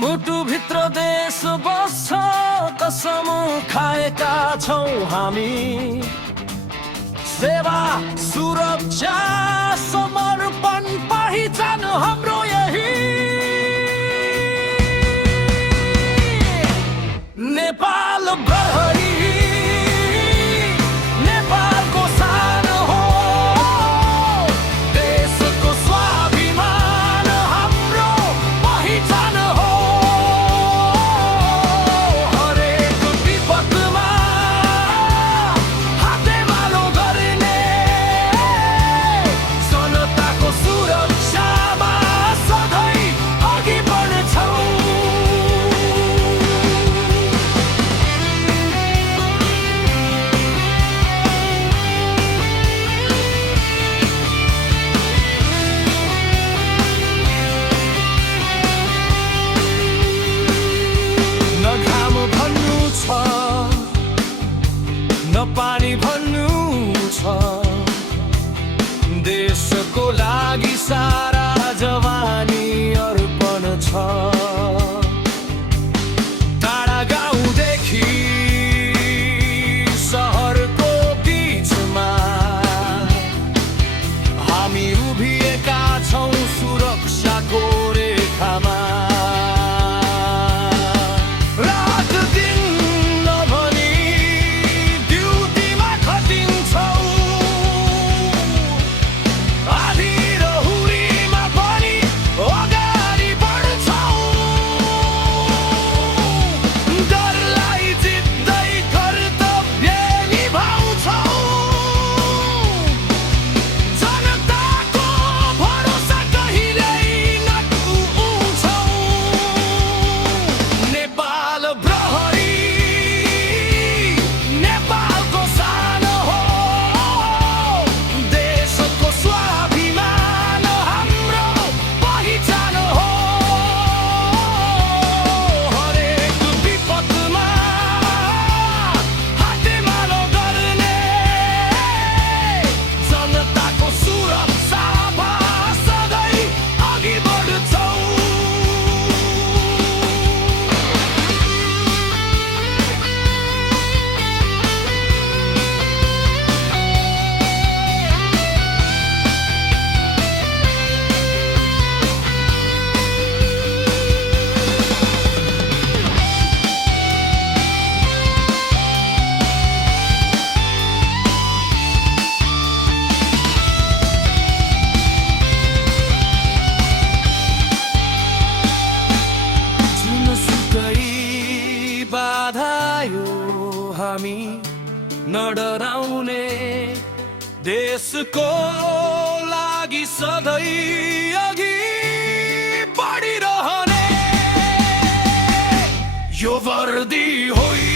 मुटुभित्र देश बस्छ कसम खाएका छौं हामी। सेवा सुरक्षा समर्पण पहिचान हाम्रो यही। नेपाल प्रहरी नेपालको शान हो, देशको स्वाभिमान हाम्रो पहिचान हो। हरेक विपदमा हातेमालो गर्ने जनताको सुरक्षामा सधैँ अघि बढ्छौं। न पानी भन्नु छ, देशको लागि सारा जवानी अर्पण छ। टाढा गाउँदेखि सहरको बीचमा हामी उभिएका छौं सुरक्षाको रेखामा। हामी नडराउने, देशको लागि सधैँ अघि बढिरहने यो वर्दी होइन।